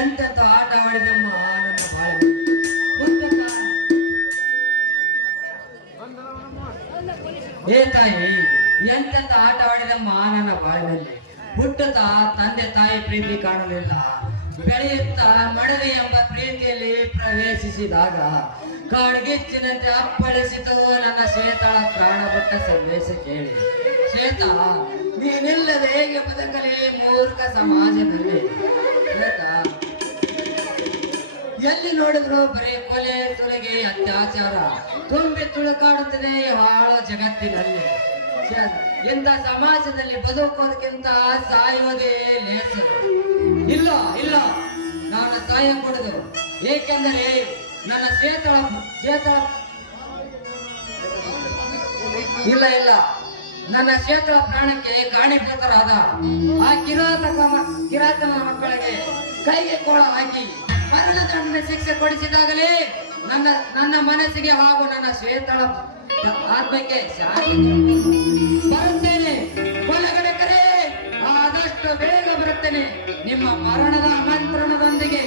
ಎಂತೆಂತ ಆಟ ಆಡಿದಮ್ಮ ನನ್ನ ಬಾಳೆ ಏ ತಾಯಿ, ಎಂತೆಂತ ಆಟ ಆಡಿದಮ್ಮ ನನ್ನ ಬಾಳಿನಲ್ಲಿ. ಹುಟ್ಟುತ್ತಾ ತಂದೆ ತಾಯಿ ಪ್ರೀತಿ ಕಾಣಲಿಲ್ಲ. ಬೆಳೆಯುತ್ತಾ ಮಡದಿ ಎಂಬ ಪ್ರೀತಿಯಲ್ಲಿ ಪ್ರವೇಶಿಸಿದಾಗ ಕಾಡ್ಗಿಚ್ಚಿನಂತೆ ಅಪ್ಪಳಿಸಿತು ನನ್ನ ಶ್ವೇತಳ ಪ್ರಾಣ ಬಿಟ್ಟ ಸಂದೇಶ ಕೇಳಿ. ಶ್ವೇತ, ನೀನಿಲ್ಲದೆ ಹೇಗೆ ಬದುಕಲಿ ಮೂರ್ಖ ಸಮಾಜದಲ್ಲಿ? ಶ್ವೇತ, ಎಲ್ಲಿ ನೋಡಿದ್ರು ಬರೀ ಕೊಲೆ ಸುಲಿಗೆ ಅತ್ಯಾಚಾರ ತುಂಬಿ ತುಳುಕಾಡುತ್ತದೆ ಈ ಹಾಳು ಜಗತ್ತಿನಲ್ಲಿ. ಇಂಥ ಸಮಾಜದಲ್ಲಿ ಬದುಕೋದಕ್ಕಿಂತ ಸಾಯುವುದೇ ಲೇಸು. ಇಲ್ಲ ಇಲ್ಲ, ನಾನು ಸಾಯಕೂಡದು. ಏಕೆಂದರೆ ನನ್ನ ಶ್ವೇತಳ ಇಲ್ಲ ಇಲ್ಲ, ನನ್ನ ಶ್ವೇತಳ ಪ್ರಾಣಕ್ಕೆ ಕಾಣಿಪುತರಾದ ಆ ಕಿರಾತನ ಮಕ್ಕಳಿಗೆ ಕೈಗೆ ಕೋಳ ಹಾಕಿ ಮರಣದಂಡನೆ ಶಿಕ್ಷೆ ಕೊಡಿಸಿದಾಗಲೇ ನನ್ನ ಮನಸ್ಸಿಗೆ ಹಾಗೂ ನನ್ನ ಶ್ವೇತಳ ಆತ್ಮಕ್ಕೆ ಶಾಂತಿ ಬರುತ್ತೇನೆ. ಒಳಗಡೆ ಕರೆ, ಆದಷ್ಟು ಬೇಗ ಬರುತ್ತೇನೆ ನಿಮ್ಮ ಮರಣದ ಆಮಂತ್ರಣದೊಂದಿಗೆ.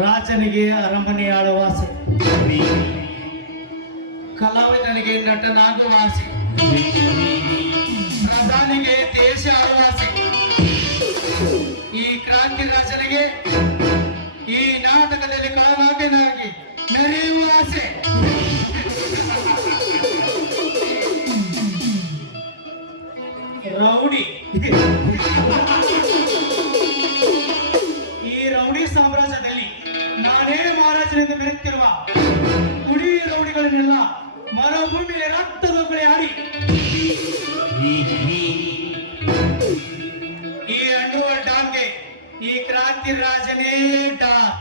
ರಾಜನಿಗೆ ಅರಮನೆ ಆಳುವ ಆಸೆ, ಕಲಾವಿದನಿಗೆ ನಟನಾಗುವ ಆಸೆ, ಪ್ರಧಾನಿಗೆ ದೇಶ ಆಳುವ ಆಸೆ, ಈ ಕ್ರಾಂತಿ ರಾಜನಿಗೆ ಈ ನಾಟಕದಲ್ಲಿ ಕಲಾವಿದನಾಗಿ ಮೆರೆಯುವ ಆಸೆ. ರೌಡಿ, ಈ ರೌಡಿ ಸಾಮ್ರಾಜ್ಯದಲ್ಲಿ ನಾನೇ ಮಹಾರಾಜನಿಂದ ಮೆರೆಯುತ್ತಿರುವ ಕುಡಿ ರೌಡಿಗಳನ್ನೆಲ್ಲ ಮರುಭೂಮಿಯಲ್ಲಿ ರಕ್ತದೊಬ್ಬಳೆ ಆಡಿ ಈ ಅನ್ನುವ ಡಾನ್ಗೆ ಈ ಕ್ರಾಂತಿ ರಾಜನೇ ಡಾನ್.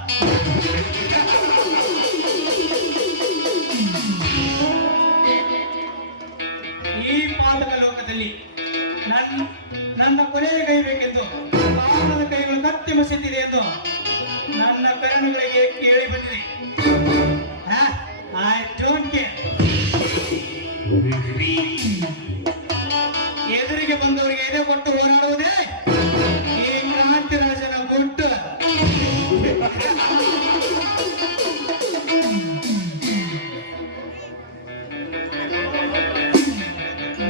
ಈ ಪಾಲಕ ಲೋಕದಲ್ಲಿ ನನ್ನ ಕೊನೆಯ ಕೈಬೇಕೆಂದು ಕಾಲದ ಕೈಗಳು ಕತ್ತಿ ಮಸೆತಿದೆ ಎಂದು ನನ್ನ ಕರಣಗಳಿಗೆ ಕೇಳಿ ಬಂದಿದೆ. I don't care. ಎದುರಿಗೆ ಬಂದವರಿಗೆ ಎದೆ ಕೊಟ್ಟು ಹೋರಾಡುವುದೇ ಈ ಕ್ರಾಂತಿ ರಾಜನ ಗುಟ್ಟು.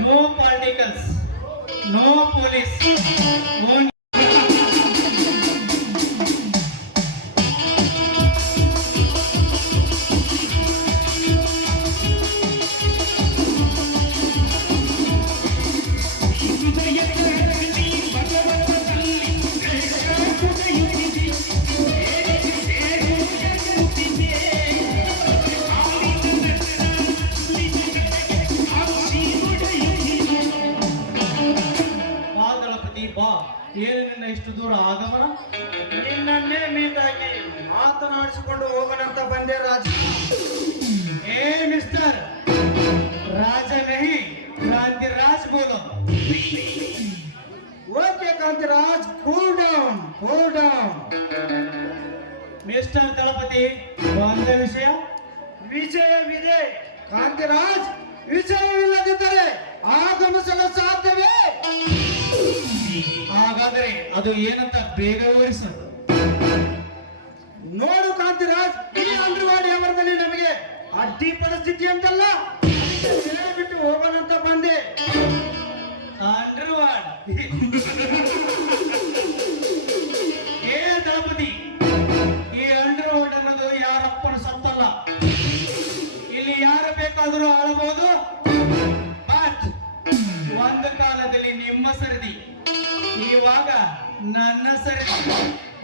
ನೋ ಪಾಲಿಟಿಕಲ್ಸ್, ನೋ ಪೊಲೀಸ್, ನೋ ಏನು ನಿನ್ನ ಇಷ್ಟು ದೂರ ಆಗಮನ? ನಿನ್ನನ್ನೇ ಮೀಟಾಗಿ ಮಾತನಾಡಿಸಿಕೊಂಡು ಹೋಗೋಣಂತ ಬಂದೆ ರಾಜ. ಏ ಮಿಸ್ಟರ್, ರಾಜ ನಹಿ ಕ್ರಾಂತಿ ರಾಜ್ ಬೋಲೋ. Okay Kantiraj, cool down, cool down. Mister Dalapathi, ಒಂದು ವಿಷಯವಿದೆ ಕಾಂತಿರಾಜ್. ವಿಷಯವಿಲ್ಲದಿದ್ದರೆ ಆಗಮಿಸಲು ಸಾಧ್ಯವೇ? ಅದು ಏನಂತ ಬೇಗ ವಿವರಿಸು. ನೋಡು ಕಾಂತಿರಾಜ್, ಈ ಅಂಡರ್ವಾಡಿ ಅವರದಲ್ಲಿ ನಮಗೆ ಅಡ್ಡಿ ಪರಿಸ್ಥಿತಿ ಅಂತಲ್ಲ, ಬಿಟ್ಟು ಹೋಗೋಣಂತ ಬಂದೆ. ಅಂಡರ್ವಾಡ್ ಏ ದಳಪತಿ, ಈ ಅಂಡರ್ವಾಡ್ ಅನ್ನೋದು ಯಾರಪ್ಪನ ಸತ್ತಲ್ಲ. ಇಲ್ಲಿ ಯಾರು ಬೇಕಾದರೂ ಆಳಬಹುದು. ಬಟ್ ಒಂದು ಕಾಲದಲ್ಲಿ ನಿಮ್ಮ ಸರದಿ, ಇವಾಗ ನನ್ನ ಸರದಿ.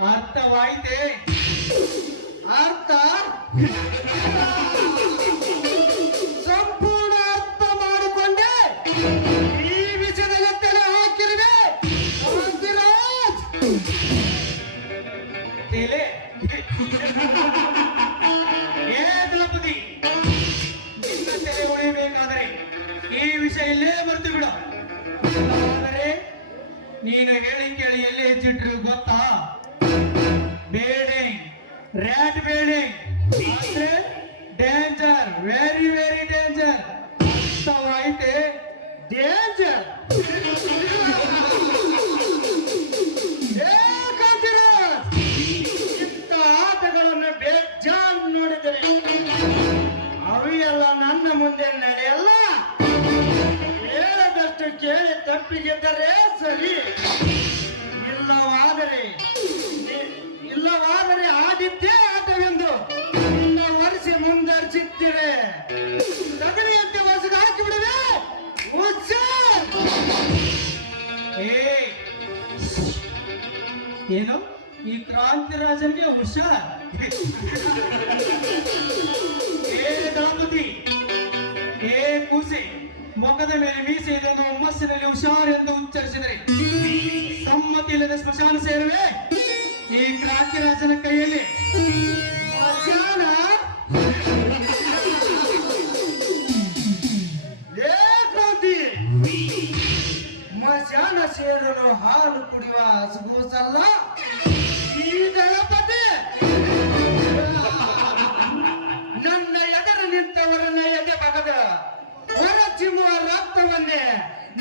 ಅರ್ಥವಾಯಿತೆ? ಅರ್ಥ ಸಂಪೂರ್ಣ ಅರ್ಥ ಮಾಡಿಕೊಂಡೆ. ಈ ವಿಷಯದಲ್ಲಿ ತಲೆ ಹಾಕಿರುವೆ ಕಾಂತಿರಾಜ್. ತಲೆ ಏ ದಳಪತಿ, ನಿನ್ನ ತಲೆ ಹೊಡೆಯಬೇಕಾದರೆ ಈ ವಿಷಯ ಇಲ್ಲೇ ಬರ್ತು ಬಿಡು. ಆದರೆ ನೀನು ಹೇಳಿ ಕೇಳಿ ಎಲ್ಲಿ ಹೆಚ್ಚಿಟ್ರು ಗೊತ್ತಾ? ಬೇಡಿಂಗ್, ರ್ಯಾಟ್ ಬೇಡಿಂಗ್ ಅಂದ್ರೆ ಡೇಂಜರ್, ವೆರಿ ವೆರಿ ಡೇಂಜರ್. ಅರ್ಥವಾಯಿತೆ? ಡೇಂಜರ್. ಏ ಕಾಂತಿರಾಜ್, ಇಂಥ ಆಟಗಳನ್ನು ಬೇಜಾನ್ ನೋಡಿದರೆ ಅವು ಎಲ್ಲ ನನ್ನ ಮುಂದೆ ನಡೆಯಲ್ಲ. ಹೇಳದಷ್ಟು ಕೇಳಿ ತಪ್ಪಿಗೆದ್ದರೆ ಸರಿ, ಇಲ್ಲವಾದರೆ ಆದಿತ್ಯ ಆಟವೆಂದು ನಿನ್ನ ವರ್ಷ ಮುಂದರಿಸುತ್ತೀರೆ. ತಗಲಿಯಂತೆ ಹೊಸಗೆ ಹಾಕಿ ಬಿಡುವೆ. ಏನು ಈ ಕ್ರಾಂತಿರಾಜನಿಗೆ ಹುಷಾರ್? ಏ ದಾಪತಿ, ಏ ಕೂಸೆ, ಮೊಗದ ಮೇಲೆ ಮೀಸೆ ಇದೊಂದು ಹುಮ್ಮಸ್ಸಿನಲ್ಲಿ ಹುಷಾರ್ ಎಂದು ಉಚ್ಚರಿಸಿದರೆ ಸಮ್ಮತಿ ಇಲ್ಲದೆ ಸ್ಮಶಾನ ಸೇರುವೆ. ಈ ಕ್ರಾಂತಿರಾಜನ ಕೈಯಲ್ಲಿ ಮಧ್ಯಾಹ್ನ ಏ ಕ್ರಾಂತಿ, ಮಧ್ಯಾಹ್ನ ಸೇರಲು ಹಾಲು ಕುಡಿಯುವ ಹಸುಗೂಸಲ್ಲ ಈ ದಳಪತಿ. ನನ್ನ ಎದುರು ನಿಂತವರನ್ನ ಎದೆ ಬಗದ ಹೊರಚಿಮ್ಮುವ ರಕ್ತವನ್ನೇ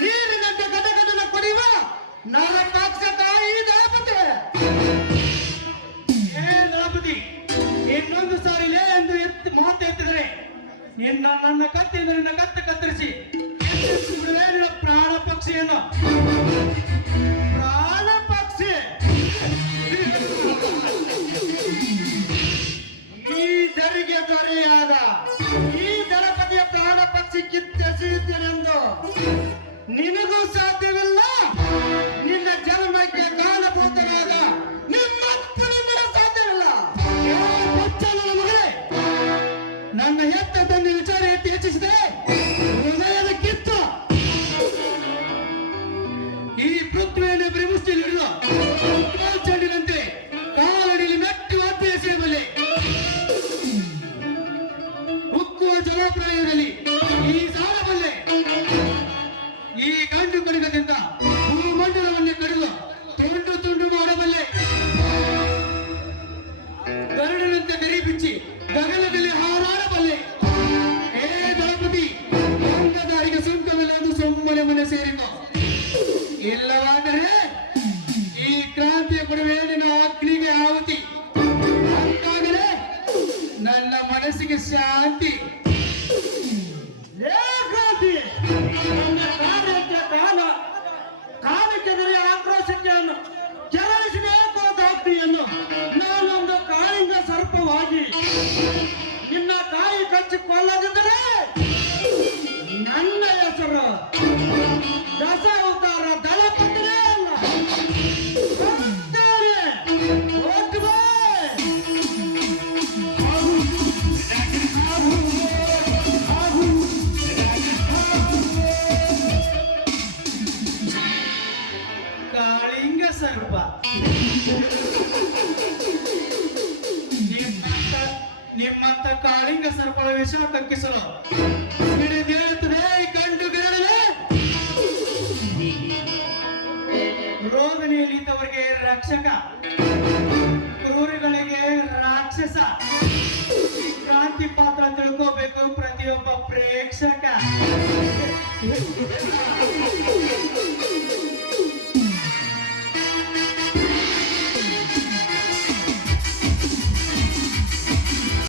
ನೀರಿನಂತೆ ಗದಗದನ ಕುಡಿಯುವ ನನ್ನ ಪಕ್ಷದ ಈ ದಳಪತಿ. ಏ ದಳಪತಿ, ಇನ್ನೊಂದು ಸಾರಿಲೇ ಎಂದು ಮಾತು ಎತ್ತಿದರೆ ನನ್ನ ಕತ್ತಿಯಿಂದ ನಿನ್ನ ಕತ್ತು ಕತ್ತರಿಸಿ ಬಿಡುವೆ ನಿನ್ನ ಪ್ರಾಣ ಪಕ್ಷಿಯನ್ನು. ಪ್ರಾಣ ಪಕ್ಷಿ ಈ ದರಿಗೆ ದೊರೆಯಾದ ಈ ದಳಪತಿಯ ಪ್ರಾಣ ಪಕ್ಷಿ ಕಿತ್ತೆಸೆಯುತ್ತೇನೆಂದು ನಿನಗೂ ಸಾಧ್ಯವಿಲ್ಲ. ನಿನ್ನ ಜನ್ಮಕ್ಕೆ ಕಾರಣಭೂತನಾದ ನಿಮ್ಮಪ್ಪನಿಂದ ಸಾಧ್ಯವಿಲ್ಲ. ಮಗಳೇ, ನನ್ನ ಹೆತ್ತ ತಂದೆ ವಿಚಾರ ಎತ್ತಿ ಹೆಚ್ಚಿಸಿದೆ ಹೃದಯದ ಕಿತ್ತು. ಈ ಪೃಥ್ವಿಯನ್ನು ಬ್ರಹ್ಮಸ್ಥಿಯಲ್ಲಿ ಹಿಡಿದು ಚೆಂಡಿನಂತೆ ಕಾಲಡಿಯಲ್ಲಿ ಮೆಟ್ಟಿ ಒತ್ತಿ ಎಸೆಯಬಲ್ಲೆ. ಉಕ್ಕುವ ಜಲಪ್ರಾಯದಲ್ಲಿ ಈ ಸಾಲಬಲ್ಲೆ. ಈ ಗಂಡು ಕಡಿತದಿಂದ ಭೂಮಂಡಲವನ್ನೇ ಕಡಿದು ತುಂಡು ತುಂಡು ಮಾಡಬಲ್ಲೆ. ಗರುಡನಂತೆ ಗರಿ ಬಿಚ್ಚಿ ಗಗನದಲ್ಲಿ ಹಾರಾಡಬಲ್ಲೆ. ಏ ದಳಪತಿ, ದಾರಿಗೆ ಸುಂಕವಿಲ್ಲ ಎಂದು ಸುಮ್ಮನೆ ಮನೆ ಸೇರಿಕೊ. ಇಲ್ಲವಾದರೆ ಈ ಕ್ರಾಂತಿಯ ಕೊಡುವೆ ನಿನ್ನ ಅಗ್ನಿಗೆ ಆಹುತಿ. ಅಂತಾಗಲೇ ನನ್ನ ಮನಸ್ಸಿಗೆ ಶಾಂತಿ. ಏ ಕ್ರಾಂತಿ, ನನ್ನ ಕಾರ್ಯಕ್ಕೆ ಕಾಲಕ್ಕೆದರೆ ಆಕ್ರೋಶಕ್ಕೆ ಕೆರಳಿಸಬೇಕು ದಾಪ್ತಿಯನ್ನು ನಾನೊಂದು ಕಾಳಿಂಗ ಸರ್ಪವಾಗಿ ನಿನ್ನ ಕಾಯಿ ಕಚ್ಚಿಕೊಳ್ಳದಿದ್ದರೆ ನನ್ನ ಹೆಸರು ದಶ ಅವತಾರ ದಳಪತಿರೇ ಅಲ್ಲ. ಹೋಗ್ತೇನೆ. ಹೋಗಿ ಬಾ. ಕಾಳಿಂಗ ಸರ್ಪ, ನಿಮ್ಮಂತ ಕಾಳಿಂಗ ಸರ್ಪದ ವಿಷ ಕಕ್ಕಿಸಲು ಹಿಡಿದೇಳುತ್ತದೆ ಈ ಗಂಡು ಗರಡನೆ. ರೋದನೆಯಲ್ಲಿದ್ದವರಿಗೆ ರಕ್ಷಕ, ಕ್ರೂರಿಗಳಿಗೆ ರಾಕ್ಷಸ. ಈ ಕ್ರಾಂತಿ ಪಾತ್ರ ತಿಳ್ಕೋಬೇಕು ಪ್ರತಿಯೊಬ್ಬ ಪ್ರೇಕ್ಷಕ.